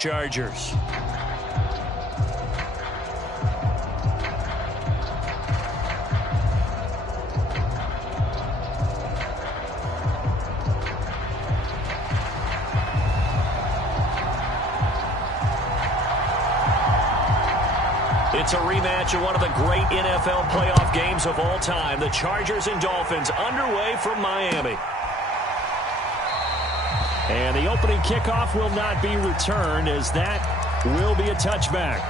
Chargers. It's a rematch of one of the great NFL playoff games of all time. The Chargers and Dolphins underway from Miami. And the opening kickoff will not be returned, as that will be a touchback.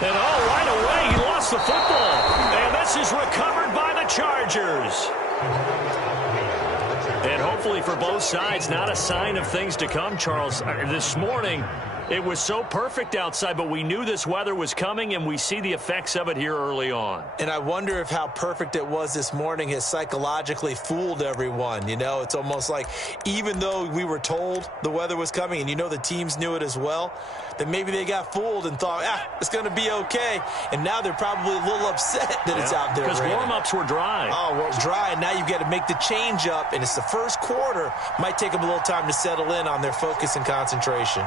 And right away, he lost the football. And this is recovered by the Chargers. And hopefully for both sides, not a sign of things to come, Charles. This morning, it was so perfect outside, but we knew this weather was coming, and we see the effects of it here early on. And I wonder if how perfect it was this morning has psychologically fooled everyone. You know, it's almost like even though we were told the weather was coming, and you know the teams knew it as well, that maybe they got fooled and thought, it's going to be okay. And now they're probably a little upset that it's out there. Because warm-ups were dry. Oh, well, it's dry, and now you've got to make the change up, and it's the first quarter. Might take them a little time to settle in on their focus and concentration.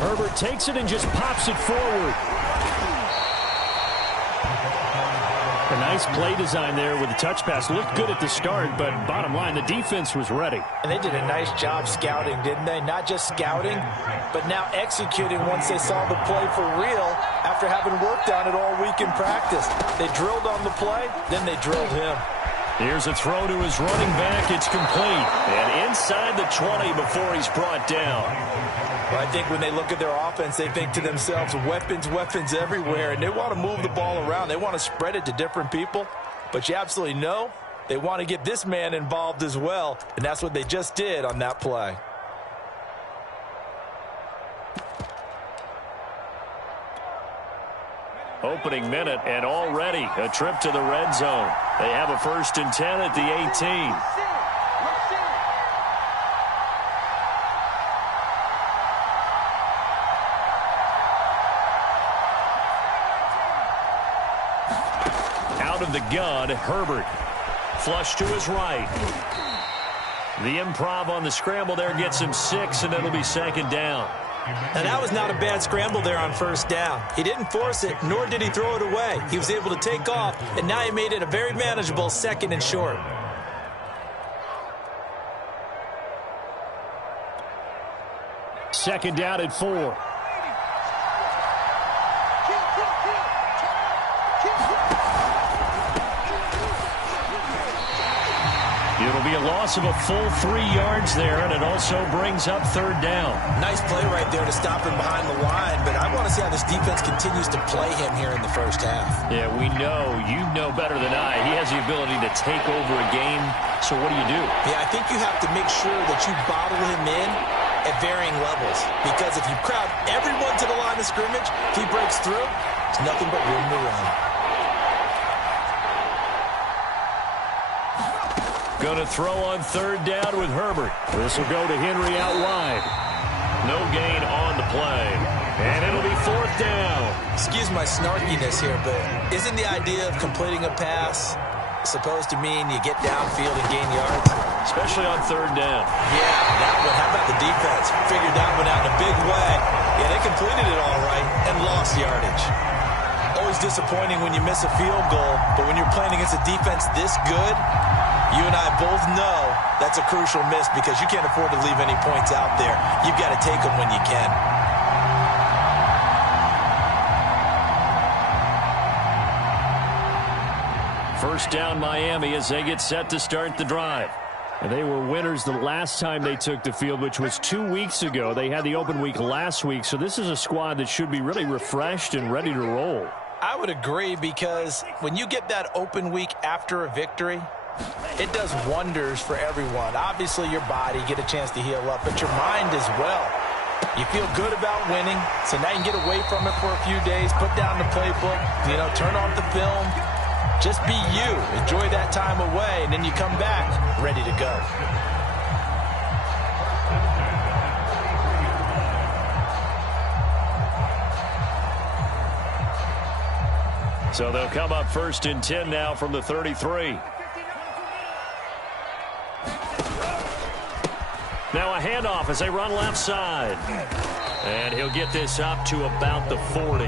Herbert takes it and just pops it forward. A nice play design there with the touch pass. Looked good at the start, but bottom line, the defense was ready. And they did a nice job scouting, didn't they? Not just scouting, but now executing once they saw the play for real after having worked on it all week in practice. They drilled on the play, then they drilled him. Here's a throw to his running back. It's complete. And inside the 20 before he's brought down. Well, I think when they look at their offense, they think to themselves, weapons, weapons everywhere, and they want to move the ball around. They want to spread it to different people, but you absolutely know they want to get this man involved as well, and that's what they just did on that play. Opening minute, and already a trip to the red zone. They have a 1st and 10 at the 18. Out of the gun, Herbert. Flush to his right. The improv on the scramble there gets him 6, and it'll be 2nd down. Now, that was not a bad scramble there on 1st down. He didn't force it, nor did he throw it away. He was able to take off, and now he made it a very manageable 2nd and short. Second down at 4. It'll be a loss of a full 3 yards there, and it also brings up 3rd down. Nice play right there to stop him behind the line, but I want to see how this defense continues to play him here in the 1st half. Yeah, we know, you know better than I, he has the ability to take over a game, so what do? Yeah, I think you have to make sure that you bottle him in at varying levels, because if you crowd everyone to the line of scrimmage, if he breaks through, it's nothing but room to run. Going to throw on 3rd down with Herbert. This will go to Henry out wide. No gain on the play. And it'll be 4th down. Excuse my snarkiness here, but isn't the idea of completing a pass supposed to mean you get downfield and gain yards? Especially on 3rd down. Yeah, that one. How about the defense? Figured that one out in a big way. Yeah, they completed it all right and lost yardage. Always disappointing when you miss a field goal, but when you're playing against a defense this good, you and I both know that's a crucial miss because you can't afford to leave any points out there. You've got to take them when you can. First down Miami as they get set to start the drive. And they were winners the last time they took the field, which was 2 weeks ago. They had the open week last week, so this is a squad that should be really refreshed and ready to roll. I would agree, because when you get that open week after a victory, it does wonders for everyone. Obviously, your body, get a chance to heal up, but your mind as well. You feel good about winning, so now you can get away from it for a few days, put down the playbook, turn off the film. Just be you. Enjoy that time away, and then you come back ready to go. So they'll come up 1st and 10 now from the 33. Now a handoff as they run left side. And he'll get this up to about the 40.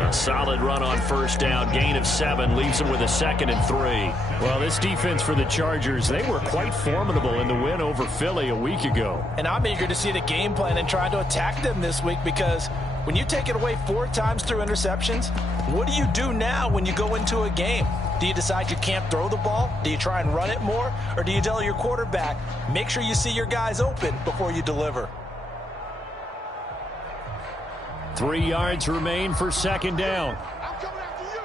A solid run on 1st down. Gain of 7 leaves him with a 2nd and 3. Well, this defense for the Chargers, they were quite formidable in the win over Philly a week ago. And I'm eager to see the game plan and try to attack them this week, because when you take it away 4 times through interceptions, what do you do now when you go into a game? Do you decide you can't throw the ball? Do you try and run it more? Or do you tell your quarterback, make sure you see your guys open before you deliver? 3 yards remain for 2nd down. I'm coming after you.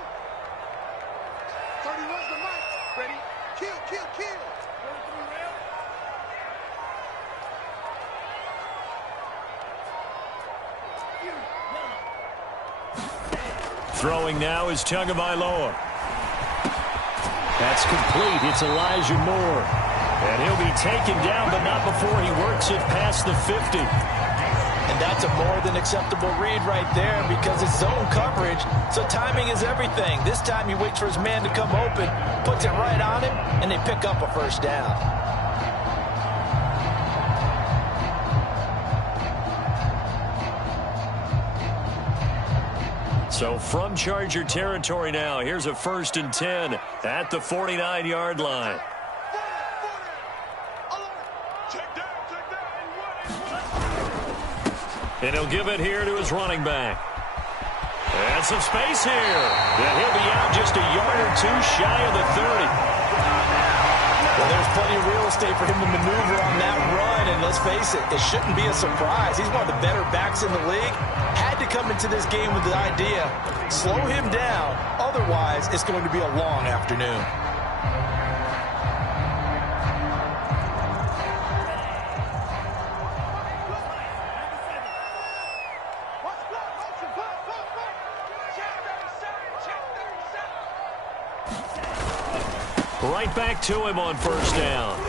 31's the mic. Ready? Kill, kill, kill. Throwing now is Tagovailoa. That's complete. It's Elijah Moore. And he'll be taken down, but not before he works it past the 50. And that's a more than acceptable read right there, because it's zone coverage, so timing is everything. This time he waits for his man to come open, puts it right on him, and they pick up a 1st down. So from Charger territory now, here's a 1st and 10 at the 49-yard line. And he'll give it here to his running back. And some space here. And he'll be out just a yard or 2 shy of the 30. Well, there's plenty of real estate for him to maneuver on that run, and let's face it, it shouldn't be a surprise. He's one of the better backs in the league. Had to come into this game with the idea, slow him down, otherwise it's going to be a long afternoon. Right back to him on 1st down.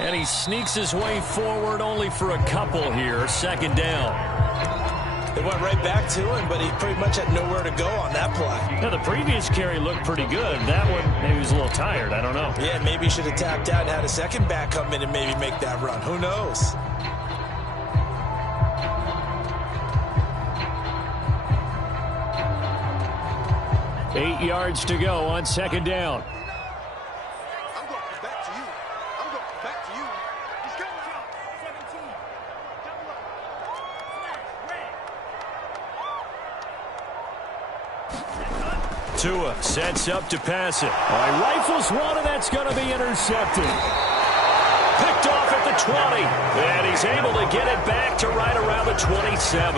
And he sneaks his way forward only for a couple here. 2nd down. They went right back to him, but he pretty much had nowhere to go on that play. Now, the previous carry looked pretty good. That one, maybe he was a little tired. I don't know. Yeah, maybe he should have tapped out and had a second back come in and maybe make that run. Who knows? Eight yards to go on 2nd down. Tua sets up to pass it. Rifles one, and that's going to be intercepted. Picked off at the 20. And he's able to get it back to right around the 27.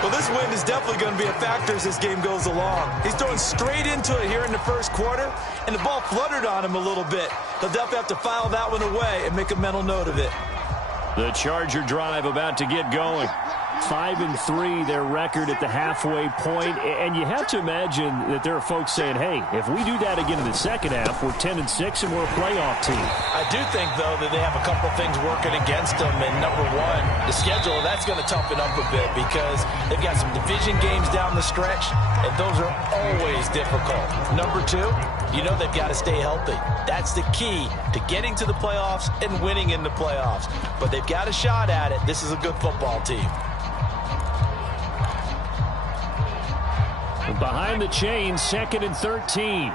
Well, this win is definitely going to be a factor as this game goes along. He's throwing straight into it here in the 1st quarter, and the ball fluttered on him a little bit. He'll definitely have to file that one away and make a mental note of it. The Charger drive about to get going. 5-3, their record at the halfway point. And you have to imagine that there are folks saying, hey, if we do that again in the 2nd half, we're 10-6 and we're a playoff team. I do think, though, that they have a couple things working against them. And number one, the schedule, that's going to toughen up a bit because they've got some division games down the stretch, and those are always difficult. Number two, you know they've got to stay healthy. That's the key to getting to the playoffs and winning in the playoffs. But they've got a shot at it. This is a good football team. Behind the chain, 2nd and 13.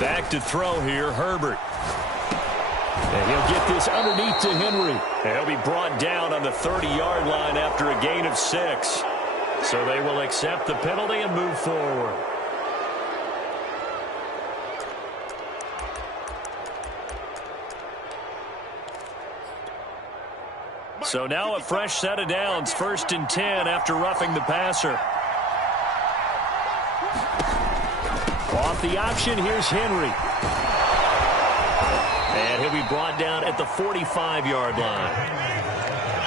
Back to throw here, Herbert. And he'll get this underneath to Henry. And he'll be brought down on the 30-yard line after a gain of 6. So they will accept the penalty and move forward. So now a fresh set of downs, 1st and 10 after roughing the passer. Off the option, here's Henry. And he'll be brought down at the 45-yard line.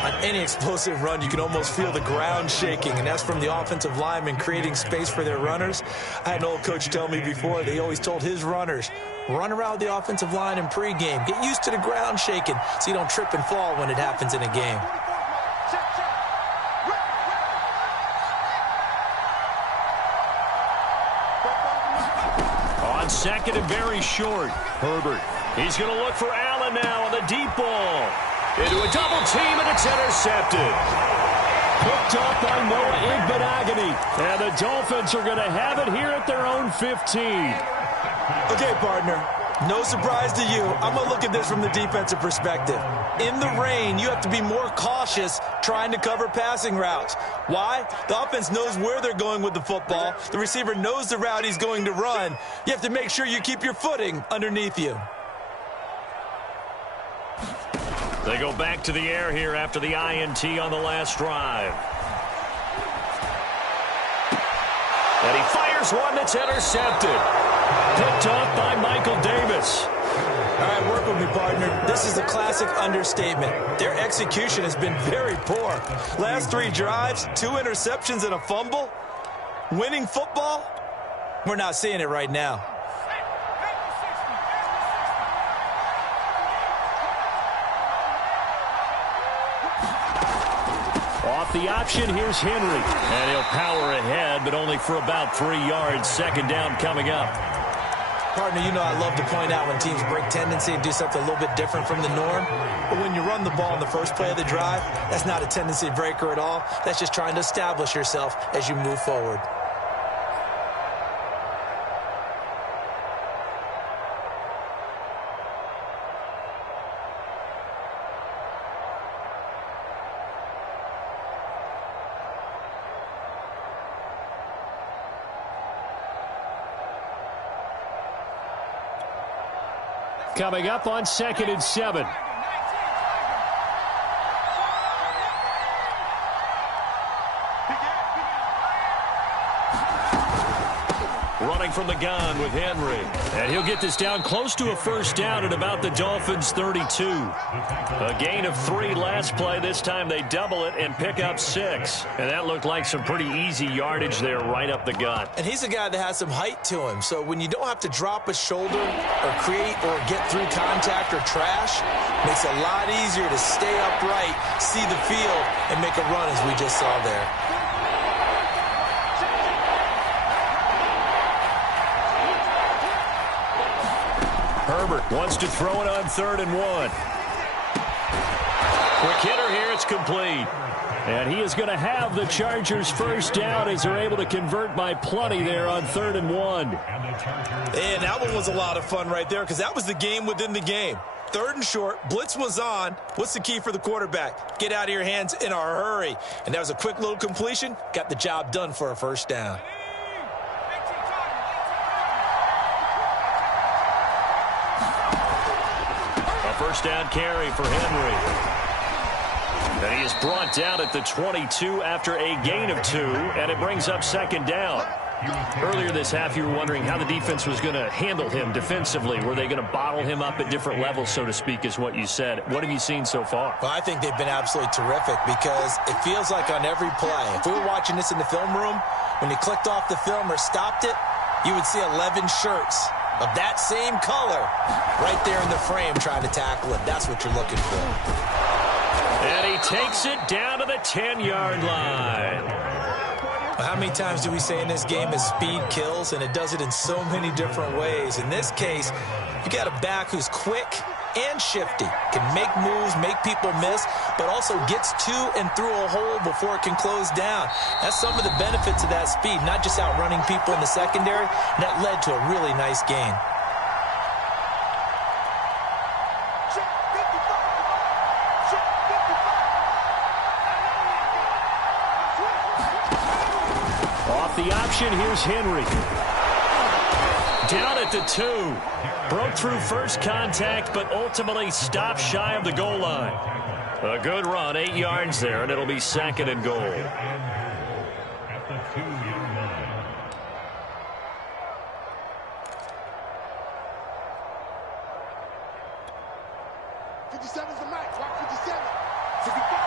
On any explosive run, you can almost feel the ground shaking, and that's from the offensive linemen creating space for their runners. I had an old coach tell me before, they always told his runners, run around the offensive line in pregame. Get used to the ground shaking so you don't trip and fall when it happens in a game. On 2nd and very short, Herbert. He's going to look for Allen now on the deep ball. Into a double team, and it's intercepted. Picked up by Noah Igbenogany. And the Dolphins are going to have it here at their own 15. Okay, partner. No surprise to you. I'm going to look at this from the defensive perspective. In the rain, you have to be more cautious trying to cover passing routes. Why? The offense knows where they're going with the football. The receiver knows the route he's going to run. You have to make sure you keep your footing underneath you. They go back to the air here after the INT on the last drive. And he fires one that's intercepted. Picked off by Michael Davis. All right, work with me, partner. This is a classic understatement. Their execution has been very poor. Last 3 drives, 2 interceptions and a fumble. Winning football? We're not seeing it right now. Off the option, here's Henry. And he'll power ahead, but only for about 3 yards. 2nd down coming up. Partner, you know I love to point out when teams break tendency and do something a little bit different from the norm. But when you run the ball in the first play of the drive, that's not a tendency breaker at all. That's just trying to establish yourself as you move forward. Coming up on 2nd and 7. Running from the gun with Henry. And he'll get this down close to a 1st down at about the Dolphins' 32. A gain of 3 last play. This time they double it and pick up 6. And that looked like some pretty easy yardage there right up the gut. And he's a guy that has some height to him. So when you don't have to drop a shoulder or create or get through contact or trash, makes it a lot easier to stay upright, see the field, and make a run as we just saw there. Herbert wants to throw it on 3rd and 1. Quick hitter here, it's complete. And he is going to have the Chargers' 1st down as they're able to convert by plenty there on 3rd and 1. And that one was a lot of fun right there because that was the game within the game. 3rd and short, blitz was on. What's the key for the quarterback? Get out of your hands in a hurry. And that was a quick little completion. Got the job done for a 1st down. First down carry for Henry. And he is brought down at the 22 after a gain of 2, and it brings up 2nd down. Earlier this half, you were wondering how the defense was going to handle him defensively. Were they going to bottle him up at different levels, so to speak, is what you said. What have you seen so far? Well, I think they've been absolutely terrific because it feels like on every play, if we were watching this in the film room, when you clicked off the film or stopped it, you would see 11 shirts of that same color right there in the frame trying to tackle it. That's what you're looking for. And he takes it down to the 10-yard line. How many times do we say in this game is speed kills, and it does it in so many different ways. In this case, you got a back who's quick and shifty, can make moves, make people miss, but also gets to and through a hole before it can close down. That's some of the benefits of that speed, not just outrunning people in the secondary. And that led to a really nice gain. the option. Here's Henry. Down at the 2. Broke through first contact, but ultimately stopped shy of the goal line. A good run, 8 yards there, and it'll be 2nd and goal. At the 2-yard line. '57's the mic. Rock 57. 55.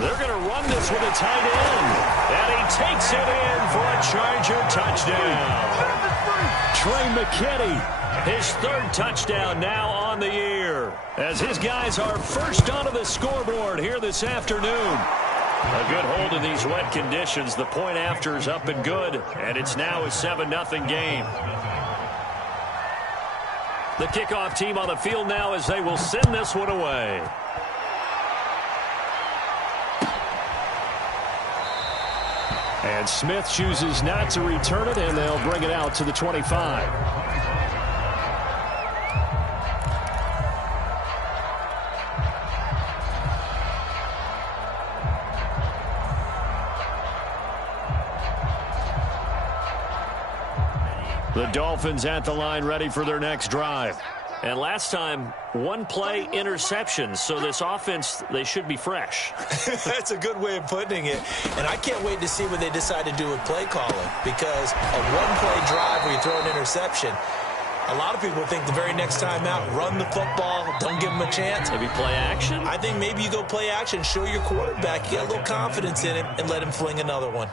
They're going to run this with a tight end. And he takes it in for a Charger touchdown. Trey McKinney, his 3rd touchdown now on the year, as his guys are first onto the scoreboard here this afternoon. A good hold in these wet conditions. The point after is up and good, and it's now a 7-0 game. The kickoff team on the field now as they will send this one away. And Smith chooses not to return it, and they'll bring it out to the 25. The Dolphins at the line ready for their next drive. And last time, 1 play interception, so this offense, they should be fresh. That's a good way of putting it. And I can't wait to see what they decide to do with play calling, because a 1-play drive where you throw an interception, a lot of people think the very next time out, run the football, don't give them a chance. Maybe play action? I think maybe you go play action, show your quarterback, you get a little confidence in him, and let him fling another one.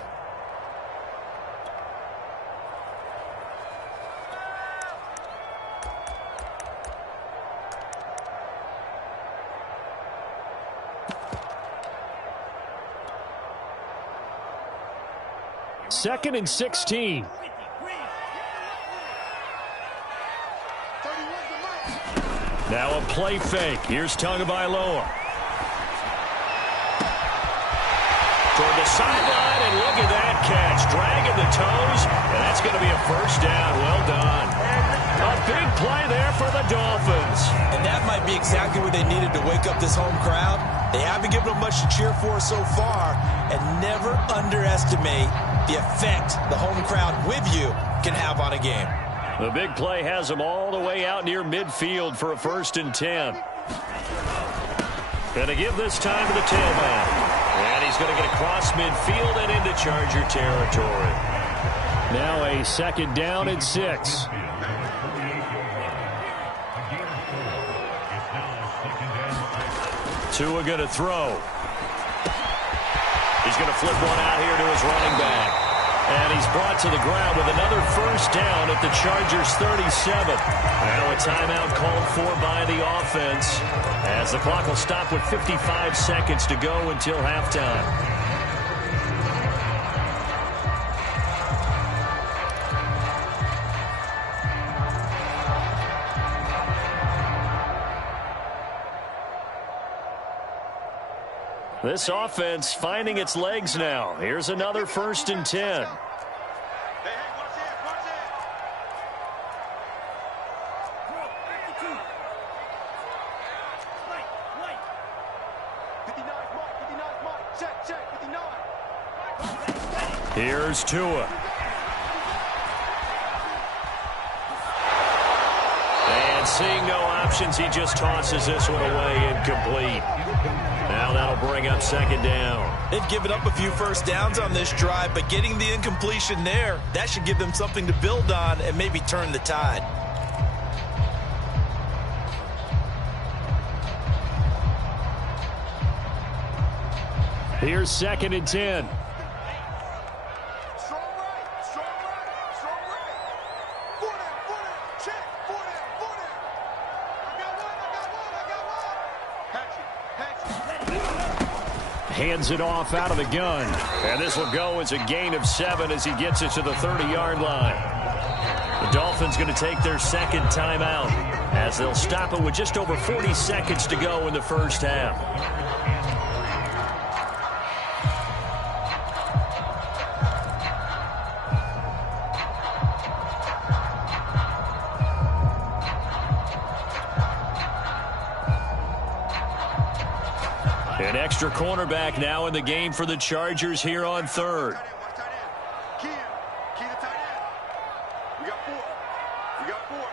Second and 16. Now a play fake. Here's Tagovailoa. Toward the sideline, and look at that catch. Dragging the toes, and that's going to be a first down. Well done. A big play there for the Dolphins. And that might be exactly what they needed to wake up this home crowd. They haven't given them much to cheer for so far, and never underestimate the effect the home crowd with you can have on a game. The big play has them all the way out near midfield for a 1st and 10. Going to give this time to the tailback. And he's going to get across midfield and into Charger territory. Now a 2nd down and 6. Tua going to throw. He's going to flip one out here to his running back. And he's brought to the ground with another first down at the Chargers' 37. Now a timeout called for by the offense, as the clock will stop with 55 seconds to go until halftime. This offense finding its legs now. Here's another 1st and 10. Here's Tua. And seeing no options, he just tosses this one away incomplete. Now that'll bring up 2nd down. They've given up a few first downs on this drive, but getting the incompletion there, that should give them something to build on and maybe turn the tide. Here's 2nd and 10. Hands it off out of the gun. And this will go as a gain of 7 as he gets it to the 30-yard line. The Dolphins going to take their 2nd timeout as they'll stop it with just over 40 seconds to go in the first half. An extra cornerback now in the game for the Chargers here on third. Key to tight end. We got four.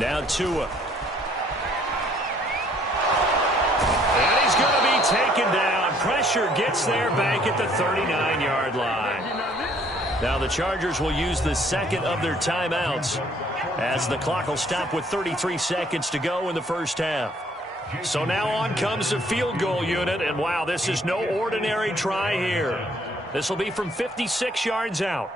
Now Tua. And he's going to be taken down. Pressure gets there back at the 39-yard line. Now the Chargers will use the second of their timeouts as the clock will stop with 33 seconds to go in the first half. So now on comes the field goal unit, and wow, this is no ordinary try here. This will be from 56 yards out.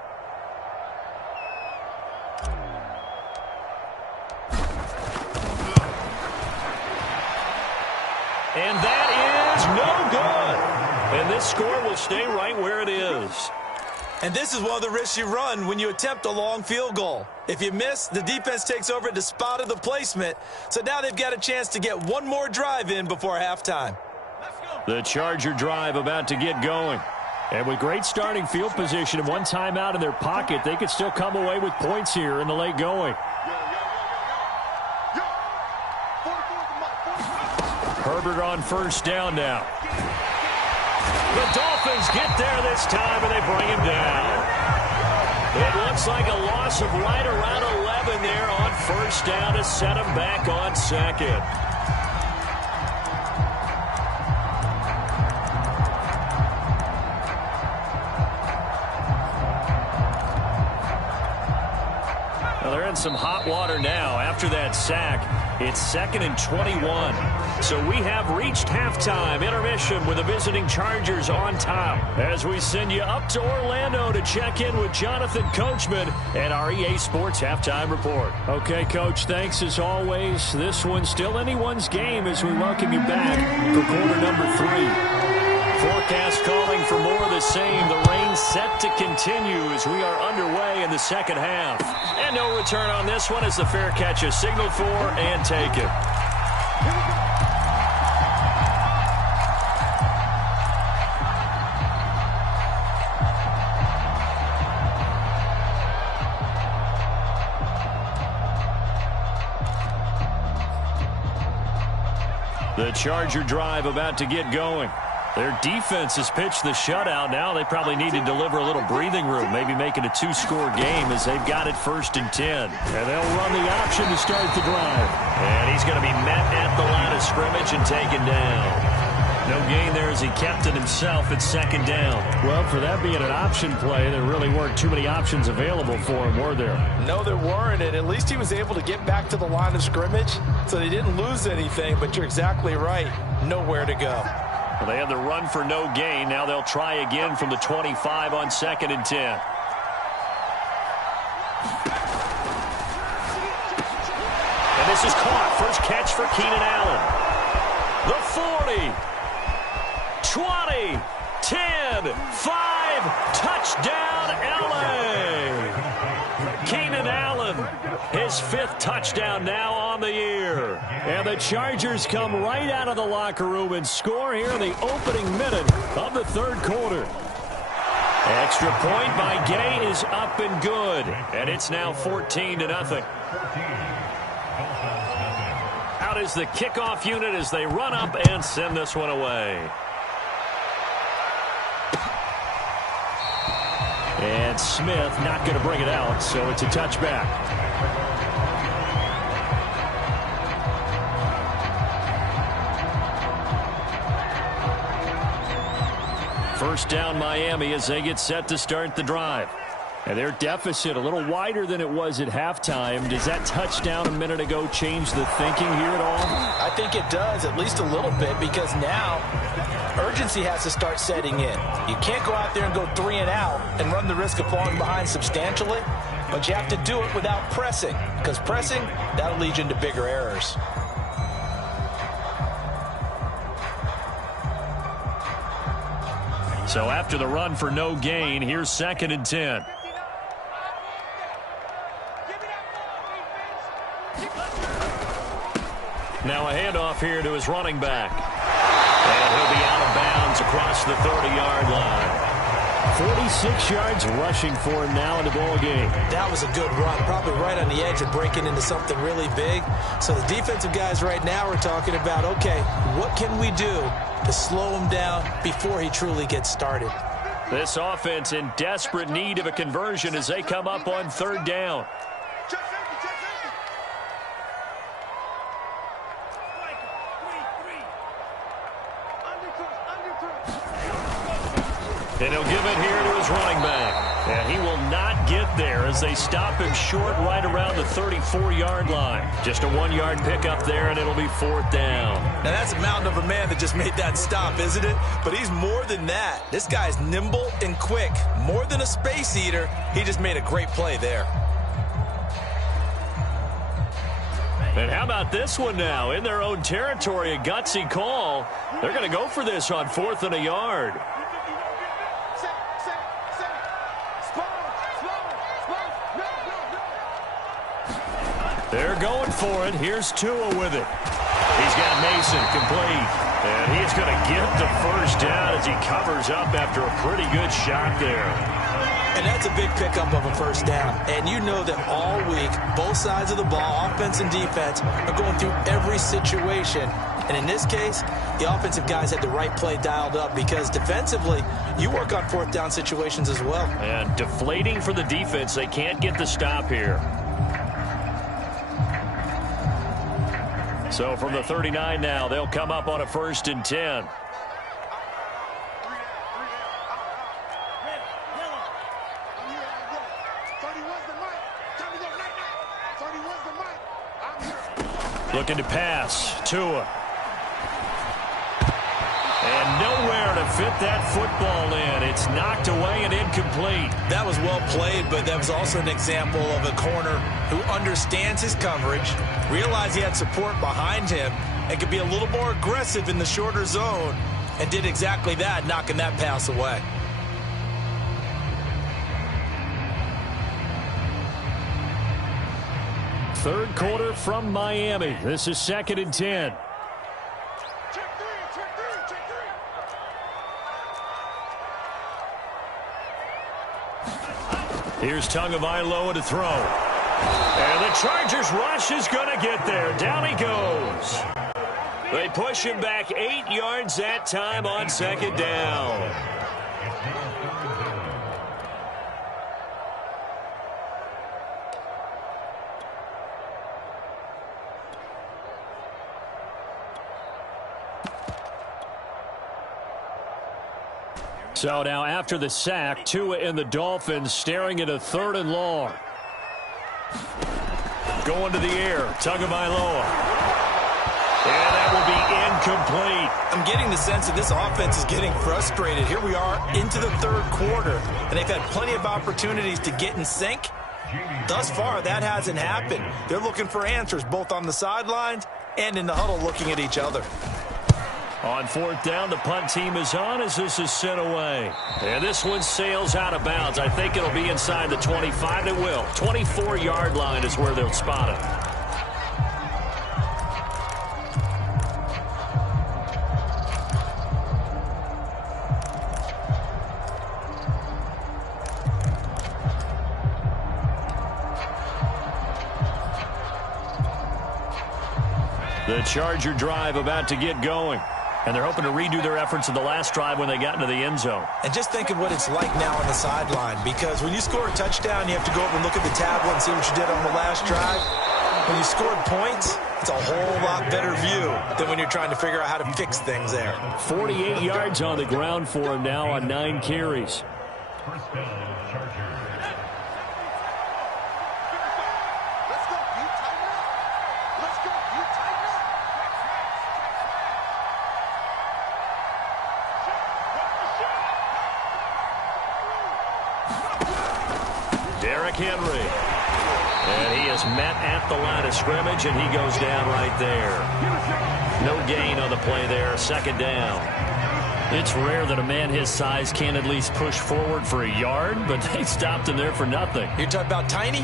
And that is no good. And this score will stay right where it is. And this is one of the risks you run when you attempt a long field goal. If you miss, the defense takes over at the spot of the placement. So now they've got a chance to get one more drive in before halftime. The Charger drive about to get going. And with great starting field position and one timeout in their pocket, they could still come away with points here in the late going. Herbert on first down now. The Dolphins get there this time, and they bring him down. It looks like a loss of right around 11 there on first down to set him back on second. Well, they're in some hot water now after that sack. It's 2nd and 21. So we have reached halftime intermission with the visiting Chargers on top as we send you up to Orlando to check in with Jonathan Coachman and our EA Sports Halftime Report. Okay, Coach, thanks as always. This one's still anyone's game as we welcome you back for quarter number 3. Forecast calling for more of the same. The rain set to continue as we are underway in the second half. And no return on this one as the fair catch is signaled for and taken. The Charger drive about to get going. Their defense has pitched the shutout. Now they probably need to deliver a little breathing room, maybe make it a 2-score game as they've got it 1st and 10. And they'll run the option to start the drive. And he's going to be met at the line of scrimmage and taken down. No gain there as he kept it himself at 2nd down. Well, for that being an option play, there really weren't too many options available for him, were there? No, there weren't, and at least he was able to get back to the line of scrimmage, so they didn't lose anything, but you're exactly right. Nowhere to go. Well, they had the run for no gain. Now they'll try again from the 25 on 2nd and 10. And this is caught. First catch for Keenan Allen. The 40, 20, 10, 5, touchdown LA. Keenan Allen, his 5th touchdown now on the year. And the Chargers come right out of the locker room and score here in the opening minute of the 3rd quarter. Extra point by Gay is up and good. And it's now 14-0. Out is the kickoff unit as they run up and send this one away. And Smith not going to bring it out, so it's a touchback. First down Miami as they get set to start the drive. And their deficit a little wider than it was at halftime. Does that touchdown a minute ago change the thinking here at all? I think it does, at least a little bit, because now urgency has to start setting in. You can't go out there and go 3 and out and run the risk of falling behind substantially, but you have to do it without pressing, because pressing, that'll lead you into bigger errors. So after the run for no gain, here's 2nd and 10. Now a handoff here to his running back. And he'll be out of bounds across the 30-yard line. 46 yards rushing for him now in the ball game. That was a good run, probably right on the edge of breaking into something really big. So the defensive guys right now are talking about, okay, what can we do to slow him down before he truly gets started? This offense in desperate need of a conversion as they come up on third down. And he'll give it here to his running back. And he will not get there as they stop him short right around the 34-yard line. Just a 1-yard pickup there, and it'll be fourth down. Now, that's a mountain of a man that just made that stop, isn't it? But he's more than that. This guy's nimble and quick. More than a space eater, he just made a great play there. And how about this one now? In their own territory, a gutsy call. They're going to go for this on 4th and a yard. They're going for it. Here's Tua with it. He's got Mason complete. And he's going to get the first down as he covers up after a pretty good shot there. And that's a big pickup of a first down. And you know that all week, both sides of the ball, offense and defense, are going through every situation. And in this case, the offensive guys had the right play dialed up because defensively, you work on 4th down situations as well. And deflating for the defense. They can't get the stop here. So from the 39 now, they'll come up on a 1st and 10. Looking to pass. Tua. And nowhere to fit that football in. It's knocked away and incomplete. That was well played, but that was also an example of a corner who understands his coverage, realized he had support behind him, and could be a little more aggressive in the shorter zone, and did exactly that, knocking that pass away. Third quarter from Miami. This is 2nd and 10. Here's Tagovailoa to throw. And the Chargers rush is going to get there. Down he goes. They push him back 8 yards that time on 2nd down. So now after the sack, Tua and the Dolphins staring at a 3rd and long. Going to the air, Tagovailoa. And that will be incomplete. I'm getting the sense that this offense is getting frustrated. Here we are into the 3rd quarter, and they've had plenty of opportunities to get in sync. Thus far, that hasn't happened. They're looking for answers both on the sidelines and in the huddle looking at each other. On 4th down, the punt team is on as this is sent away. And this one sails out of bounds. I think it'll be inside the 25. It will. 24-yard line is where they'll spot it. The Charger drive about to get going. And they're hoping to redo their efforts in the last drive when they got into the end zone. And just think of what it's like now on the sideline, because when you score a touchdown, you have to go over and look at the tablet and see what you did on the last drive. When you scored points, it's a whole lot better view than when you're trying to figure out how to fix things there. 48 yards on the ground for him now on 9 carries. First down, Chargers. Henry. And he is met at the line of scrimmage, and he goes down right there. No gain on the play there. 2nd down. It's rare that a man his size can't at least push forward for a yard, but they stopped him there for nothing. You're talking about tiny?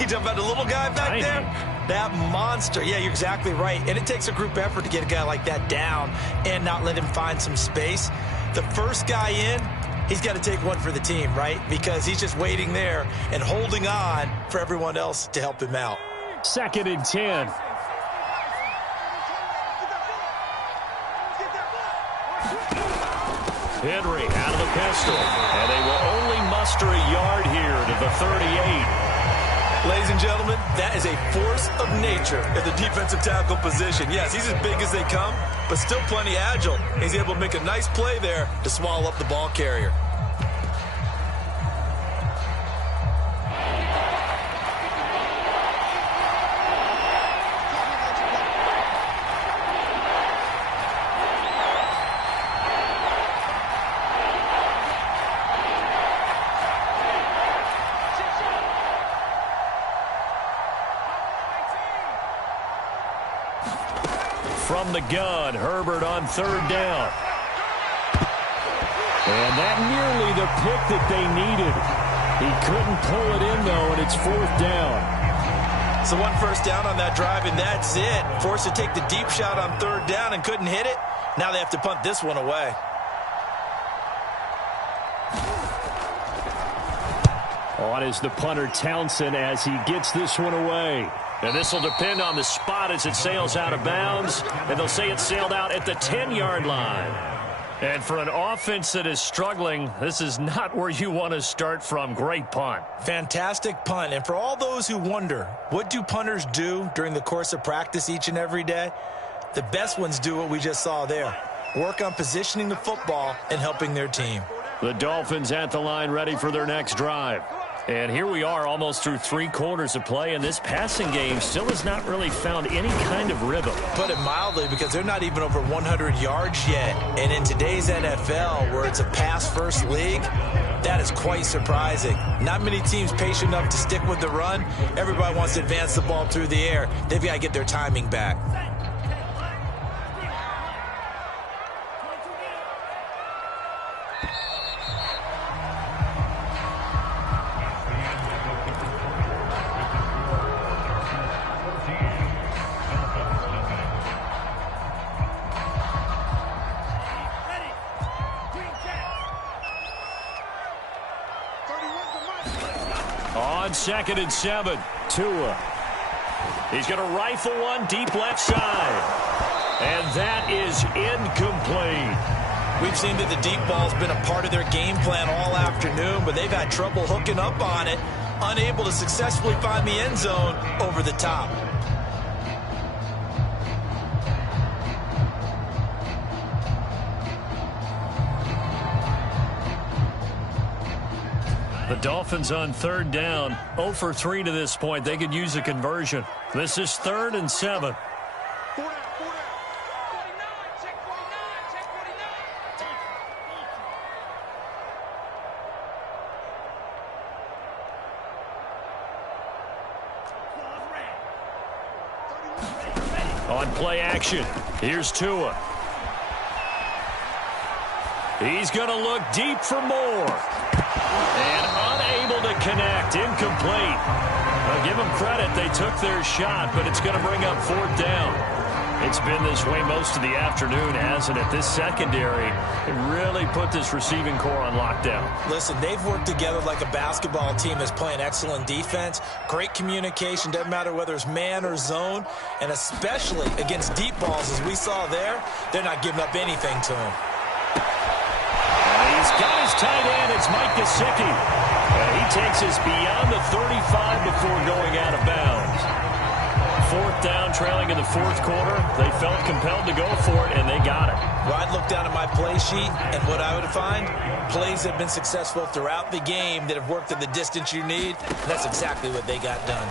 You're talking about the little guy back there? That monster. Yeah, you're exactly right. And it takes a group effort to get a guy like that down and not let him find some space. The first guy in, he's got to take one for the team, right? Because he's just waiting there and holding on for everyone else to help him out. 2nd and 10. Henry out of the pistol, and they will only muster a yard here to the 38. Ladies and gentlemen, that is a force of nature at the defensive tackle position. Yes, he's as big as they come, but still plenty agile. He's able to make a nice play there to swallow up the ball carrier. From the gun, Herbert on 3rd down. And that nearly the pick that they needed. He couldn't pull it in, though, and it's 4th down. So 1 first down on that drive, and that's it. Forced to take the deep shot on 3rd down and couldn't hit it. Now they have to punt this one away. On is the punter, Townsend, as he gets this one away. And this will depend on the spot as it sails out of bounds. And they'll say it sailed out at the 10-yard line. And for an offense that is struggling, this is not where you want to start from. Great punt. Fantastic punt. And for all those who wonder, what do punters do during the course of practice each and every day? The best ones do what we just saw there. Work on positioning the football and helping their team. The Dolphins at the line, ready for their next drive. And here we are almost through 3 quarters of play, and this passing game still has not really found any kind of rhythm. Put it mildly, because they're not even over 100 yards yet. And in today's NFL, where it's a pass-first league, that is quite surprising. Not many teams patient enough to stick with the run. Everybody wants to advance the ball through the air. They've got to get their timing back. On 2nd and 7, Tua. He's going to rifle one deep left side. And that is incomplete. We've seen that the deep ball's been a part of their game plan all afternoon, but they've had trouble hooking up on it, unable to successfully find the end zone over the top. The Dolphins on 3rd down, 0 for 3 to this point. They could use a conversion. This is 3rd and 7. On play action, here's Tua. He's going to look deep for more. And unable to connect, incomplete. I'll give them credit, they took their shot, but it's going to bring up 4th down. It's been this way most of the afternoon, hasn't it? This secondary really put this receiving core on lockdown. Listen, they've worked together like a basketball team that's playing excellent defense. Great communication, doesn't matter whether it's man or zone, and especially against deep balls, as we saw there, they're not giving up anything to them. He's got his tight end. It's Mike Gesicki. He takes us beyond the 35 before going out of bounds. 4th down, trailing in the 4th quarter. They felt compelled to go for it, and they got it. Well, I'd look down at my play sheet, and what I would find, plays have been successful throughout the game that have worked at the distance you need. That's exactly what they got done.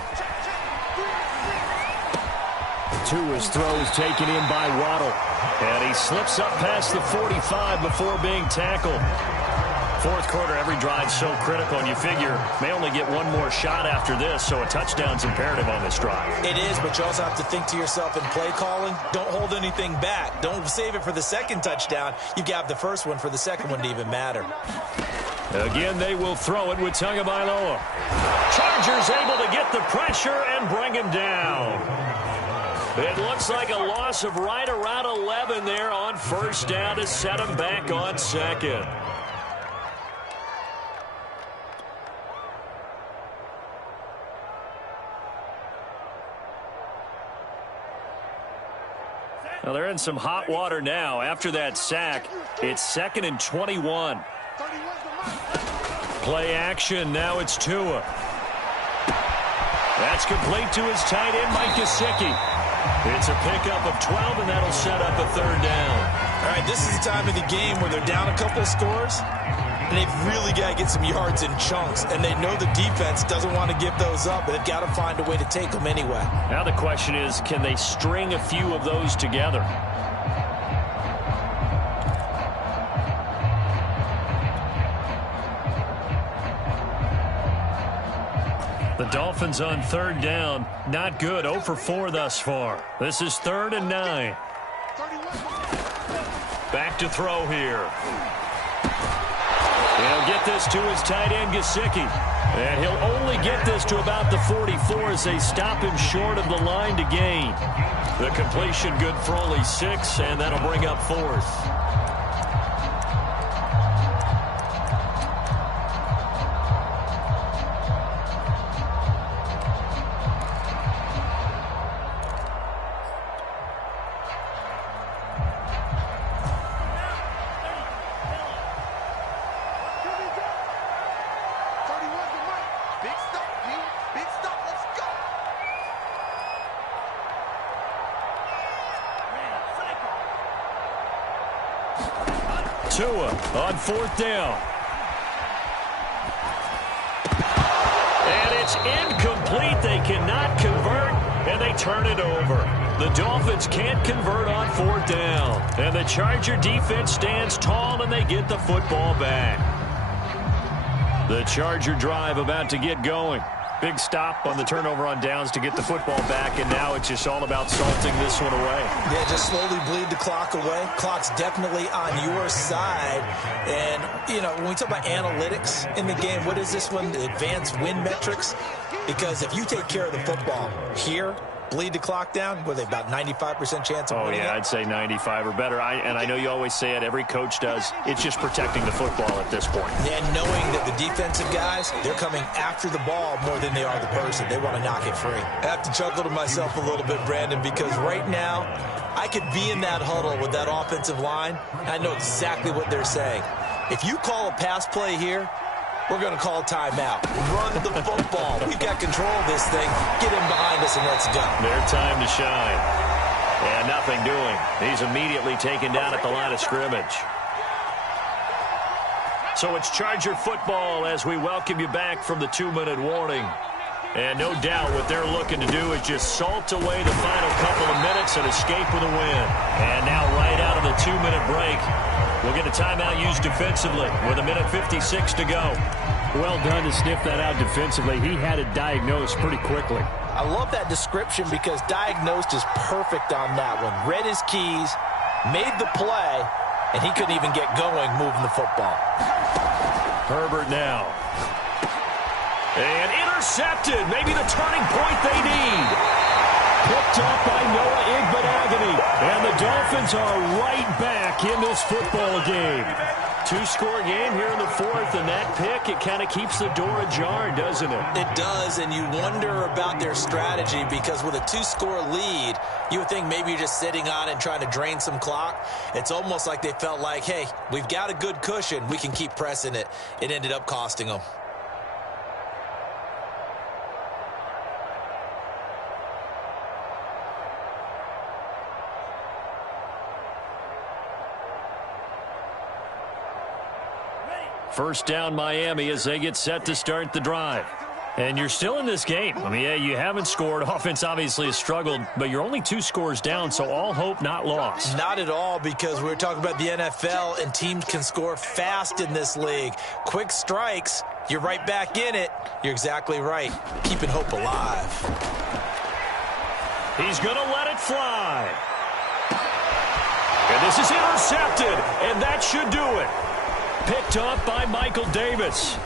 Tua's throw is taken in by Waddle. And he slips up past the 45 before being tackled. 4th quarter, every drive so critical, and you figure may only get one more shot after this, so a touchdown's imperative on this drive. It is, but you also have to think to yourself in play calling, don't hold anything back. Don't save it for the second touchdown. You got the first one for the second one to even matter. Again, they will throw it with Tagovailoa. Chargers able to get the pressure and bring him down. It looks like a loss of right around 11 there on 1st down to set him back on 2nd. Well, they're in some hot water now. After that sack, it's 2nd and 21. Play action. Now it's Tua. That's complete to his tight end, Mike Gesicki. It's a pickup of 12, and that'll set up a 3rd down. All right, this is the time of the game where they're down a couple of scores, and they've really got to get some yards in chunks, and they know the defense doesn't want to give those up, but they've got to find a way to take them anyway. Now the question is, can they string a few of those together? The Dolphins on 3rd down. Not good. 0 for 4 thus far. This is 3rd and 9. Back to throw here. He'll get this to his tight end, Gesicki. And he'll only get this to about the 44 as they stop him short of the line to gain. The completion good for only 6, and that'll bring up 4th. Tua on 4th down. And it's incomplete. They cannot convert, and they turn it over. The Dolphins can't convert on 4th down. And the Charger defense stands tall, and they get the football back. The Charger drive about to get going. Big stop on the turnover on downs to get the football back, and now it's just all about salting this one away. Yeah, just slowly bleed the clock away. Clock's definitely on your side. And, you know, when we talk about analytics in the game, what is this one? The advanced win metrics? Because if you take care of the football here, bleed the clock down, were they about 95% chance of winning it? I'd say 95 or better. And I know you always say it, every coach does. It's just protecting the football at this point. And knowing that the defensive guys, they're coming after the ball more than they are the person. They want to knock it free. I have to chuckle to myself a little bit, Brandon, because right now I could be in that huddle with that offensive line. I know exactly what they're saying. If you call a pass play here, we're going to call timeout. Run the football. We've got control of this thing. Get him behind us and let's go. Their time to shine. And nothing doing. He's immediately taken down at the line of scrimmage. So it's Charger football as we welcome you back from the 2-minute warning. And no doubt what they're looking to do is just salt away the final couple of minutes and escape with a win. And now right out of the 2-minute break, we'll get a timeout used defensively with 1:56 to go. Well done to sniff that out defensively. He had it diagnosed pretty quickly. I love that description because diagnosed is perfect on that one. Read his keys, made the play, and he couldn't even get going moving the football. Herbert now. And intercepted. Maybe the turning point they need. Picked up by Noah Igbenogany. And the Dolphins are right back in this football game. 2-score game here in the 4th, and that pick, it kind of keeps the door ajar, doesn't it? It does, and you wonder about their strategy because with a 2-score lead, you would think maybe you're just sitting on it and trying to drain some clock. It's almost like they felt like, hey, we've got a good cushion. We can keep pressing it. It ended up costing them. First down Miami as they get set to start the drive. And you're still in this game. I mean, yeah, you haven't scored. Offense obviously has struggled, but you're only 2 scores down, so all hope not lost. Not at all, because we're talking about the NFL, and teams can score fast in this league. Quick strikes, you're right back in it. You're exactly right. Keeping hope alive. He's going to let it fly. And this is intercepted, and that should do it. Picked up by Michael Davis.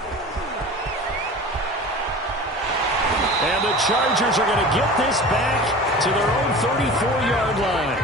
And the Chargers are going to get this back to their own 34-yard line.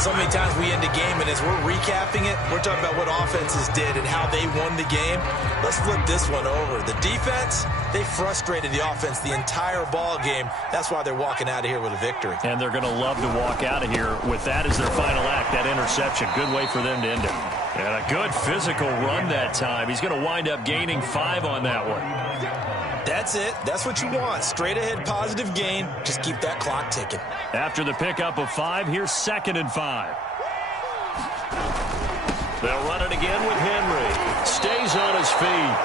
So many times we end a game, and as we're recapping it, we're talking about what offenses did and how they won the game. Let's flip this one over. The defense, they frustrated the offense the entire ball game. That's why they're walking out of here with a victory. And they're going to love to walk out of here with that as their final act, that interception. Good way for them to end it. And a good physical run that time. He's going to wind up gaining 5 on that one. That's it. That's what you want. Straight ahead positive gain. Just keep that clock ticking. After the pickup of 5, here's 2nd and 5. They'll run it again with Henry. Stays on his feet.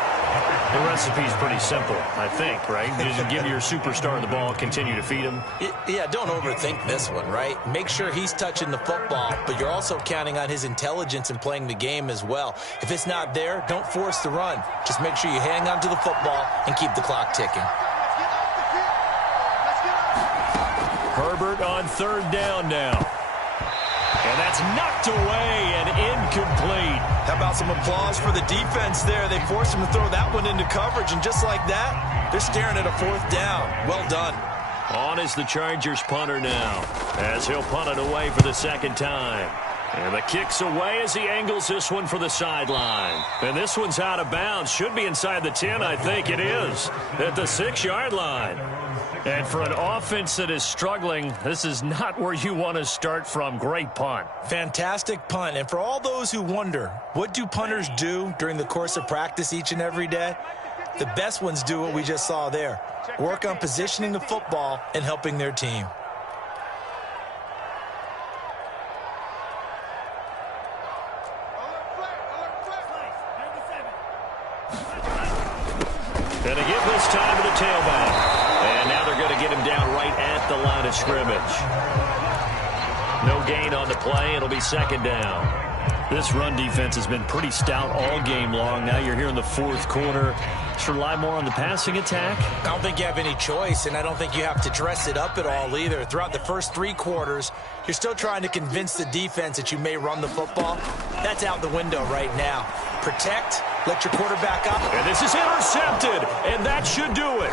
The recipe's pretty simple, I think, right? Just give your superstar the ball, continue to feed him. Yeah, don't overthink this one, right? Make sure he's touching the football, but you're also counting on his intelligence in playing the game as well. If it's not there, don't force the run. Just make sure you hang on to the football and keep the clock ticking. Herbert on 3rd down now. And that's knocked away and incomplete. How about some applause for the defense there? They forced him to throw that one into coverage, and just like that, they're staring at a 4th down. Well done. On is the Chargers punter now, as he'll punt it away for the 2nd time. And the kick's away as he angles this one for the sideline. And this one's out of bounds. Should be inside the 10, I think it is, at the 6-yard line. And for an offense that is struggling, this is not where you want to start from. Great punt. Fantastic punt. And for all those who wonder, what do punters do during the course of practice each and every day? The best ones do what we just saw there. Work on positioning the football and helping their team. And a give this time to the tailback. And now they're going to get him down right at the line of scrimmage. No gain on the play. It'll be 2nd down. This run defense has been pretty stout all game long. Now you're here in the 4th quarter. Just rely more on the passing attack. I don't think you have any choice, and I don't think you have to dress it up at all either. Throughout the first 3 quarters, you're still trying to convince the defense that you may run the football. That's out the window right now. Protect, let your quarterback up. And this is intercepted, and that should do it.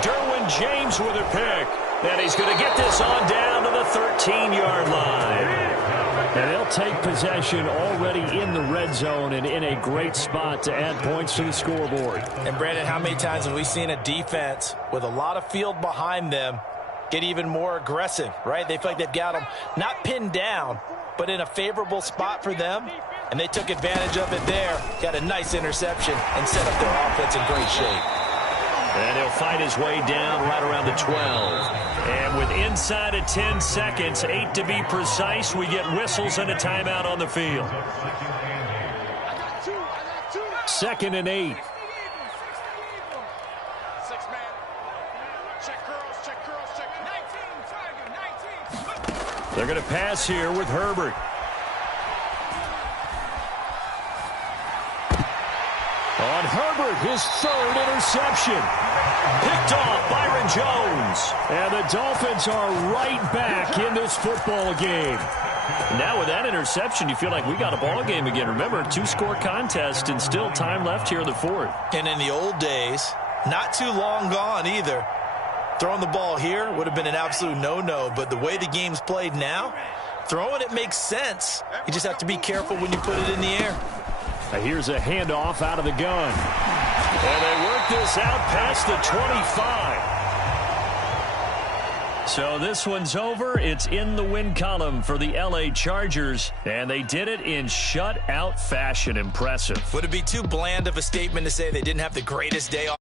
Derwin James with a pick. And he's going to get this on down to the 13-yard line. And they'll take possession already in the red zone and in a great spot to add points to the scoreboard. And, Brandon, how many times have we seen a defense with a lot of field behind them get even more aggressive, right? They feel like they've got them not pinned down, but in a favorable spot for them. And they took advantage of it there. Got a nice interception and set up their offense in great shape. And he'll fight his way down right around the 12. And with inside of 10 seconds, 8 to be precise, we get whistles and a timeout on the field. 2nd and 8. 6-man. Check girls, check 19. They're going to pass here with Herbert. On Herbert, his 3rd interception. Picked off Byron Jones. And the Dolphins are right back in this football game. Now with that interception, you feel like we got a ball game again. Remember, 2-score contest and still time left here in the 4th. And in the old days, not too long gone either, throwing the ball here would have been an absolute no-no. But the way the game's played now, throwing it makes sense. You just have to be careful when you put it in the air. Here's a handoff out of the gun. And they work this out past the 25. So this one's over. It's in the win column for the LA Chargers. And they did it in shutout fashion. Impressive. Would it be too bland of a statement to say they didn't have the greatest day off?